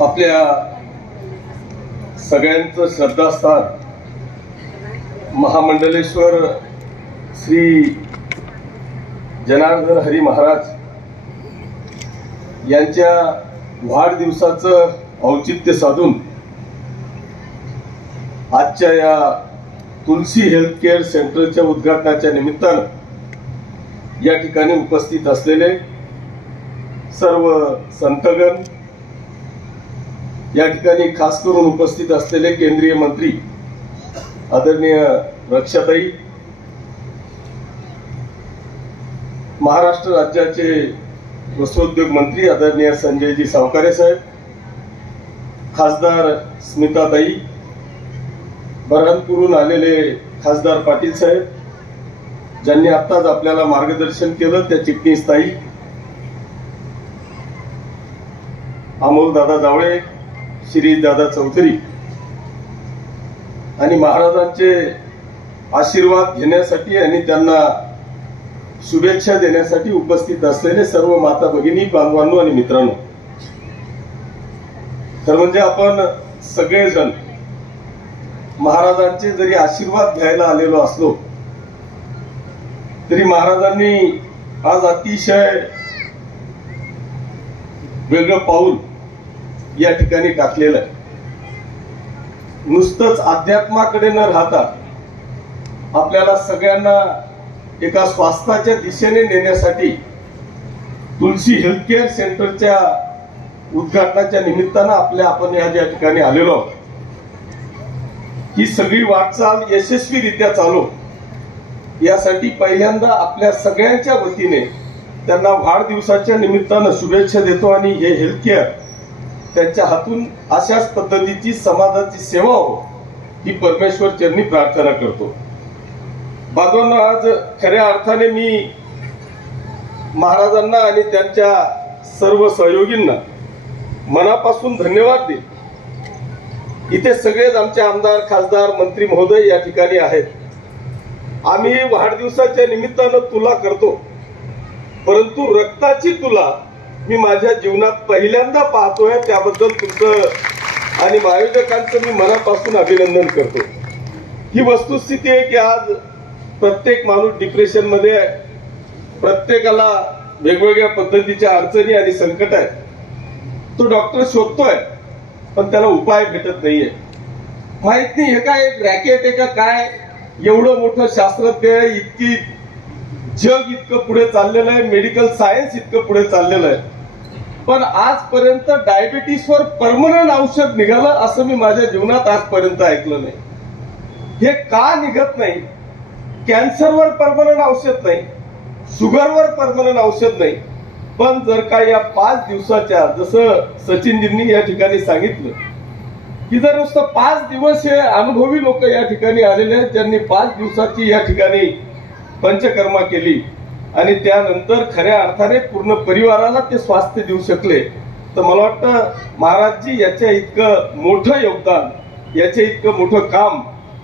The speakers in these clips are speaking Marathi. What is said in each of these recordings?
आपल्या सगळ्यांचं श्रद्धास्थान महामंडलेश्वर श्री जनार्दन हरी महाराज यांच्या वाढदिवसाचं औचित्य साधून आजच्या या तुलसी हेल्थ केअर सेंटरच्या उद्घाटनाच्या निमित्तानं या ठिकाणी उपस्थित असलेले सर्व संतगण, या ठिकाणी खास करून उपस्थित असलेले केंद्रीय मंत्री आदरणीय रक्षाताई, महाराष्ट्र राज्याचे वस्त्रोद्योग मंत्री आदरणीय संजयजी सावकारे साहेब, खासदार स्मिताताई, बऱ्हाणपूरहून आलेले खासदार पाटील साहेब, ज्यांनी आत्ताच आपल्याला मार्गदर्शन केलं त्या चिटणीस ताई, अमोल दादा जावळे, श्री दादा चौधरी, आणि महाराजांचे आशीर्वाद घेण्यासाठी आणि त्यांना शुभेच्छा देण्यासाठी उपस्थित असलेले सर्व माता भगिनी, बांधवांनो आणि मित्रांनो, तर म्हणजे आपण सगळेजण महाराजांचे जरी आशीर्वाद घ्यायला आलेलो असलो तरी महाराजांनी आज अतिशय वेगळं पाऊल या ठिकाणी टाकलेलं आहे. नुसतंच अध्यात्माकडे न राहता आपल्याला सगळ्यांना एका स्वास्थ्याच्या दिशेने नेण्यासाठी तुलसी हेल्थ केअर सेंटरच्या उद्घाटनाच्या निमित्तानं आपण या ज्या ठिकाणी आलेलो आहोत, ही सगळी वाटचाल यशस्वीरित्या चालू यासाठी पहिल्यांदा आपल्या सगळ्यांच्या वतीने त्यांना वाढदिवसाच्या निमित्तानं शुभेच्छा देतो आणि हे हेल्थ केअर त्यांच्या हातून अशाच पद्धतीची समाजाची सेवा हो ही परमेश्वर चरणी प्रार्थना करतो. बांधवांनो, आज खऱ्या अर्थाने मी महाराजांना आणि त्यांच्या सर्व सहयोगींना मनापासून धन्यवाद देतो. इथे सगळेच आमचे आमदार, खासदार, मंत्री महोदय या ठिकाणी आहेत. आम्ही वाढदिवसाच्या निमित्तानं तुला करतो, परंतु रक्ताची तुला मी माझ्या जीवनात पहिल्यांदा पाहतोय. त्याबद्दल तुमचं आणि आयोजकांचं मी मनापासून अभिनंदन करतो. ही वस्तुस्थिती आहे की आज प्रत्येक माणूस डिप्रेशन मध्ये आहे, प्रत्येकाला वेगवेगळ्या पद्धतीच्या अडचणी आणि संकट आहेत. तो डॉक्टर शोधतोय पण त्याला उपाय भेटत नाहीये. माहित नाही हे काय रॅकेट आहे का काय, एवढं मोठं शास्त्रज्ञ, इतकी जग इतकं पुढे चाललेलं आहे, मेडिकल सायन्स इतकं पुढे चाललेलं आहे, पण आजपर्यंत डायबिटीसवर परमनंट औषध निघालं असं मी माझ्या जीवनात आजपर्यंत ऐकलं नाही. हे का निघत नाही? कॅन्सरवर परमनंट औषध नाही, शुगरवर परमनंट औषध नाही, पण जर का या 5 दिवसाच्या, जसं सचिनजींनी या ठिकाणी सांगितलं की जर नुसतं 5 दिवस हे अनुभवी लोक या ठिकाणी आलेले आहेत, ज्यांनी 5 दिवसाची या ठिकाणी पंचकर्मा केली आणि त्यानंतर खऱ्या अर्थाने पूर्ण परिवाराला ते स्वास्थ्य देऊ शकले, तर मला वाटतं महाराजजी याच्या इतकं मोठं योगदान, याच्या इतकं मोठं काम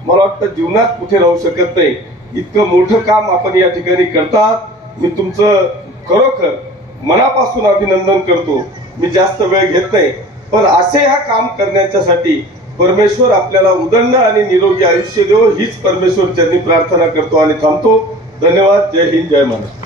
मला वाटतं जीवनात कुठे राहू शकत नाही. इतकं मोठं काम आपण या ठिकाणी करतात. मी तुमचं खरोखर मनापासून अभिनंदन करतो. मी जास्त वेळ घेत नाही, पण असे हा काम करण्याच्यासाठी परमेश्वर आपल्याला उदंड आणि निरोगी आयुष्य देवो हीच परमेश्वर चरणी प्रार्थना करतो आणि थांबतो. धन्यवाद. जय हिंद, जय महाराष्ट्र.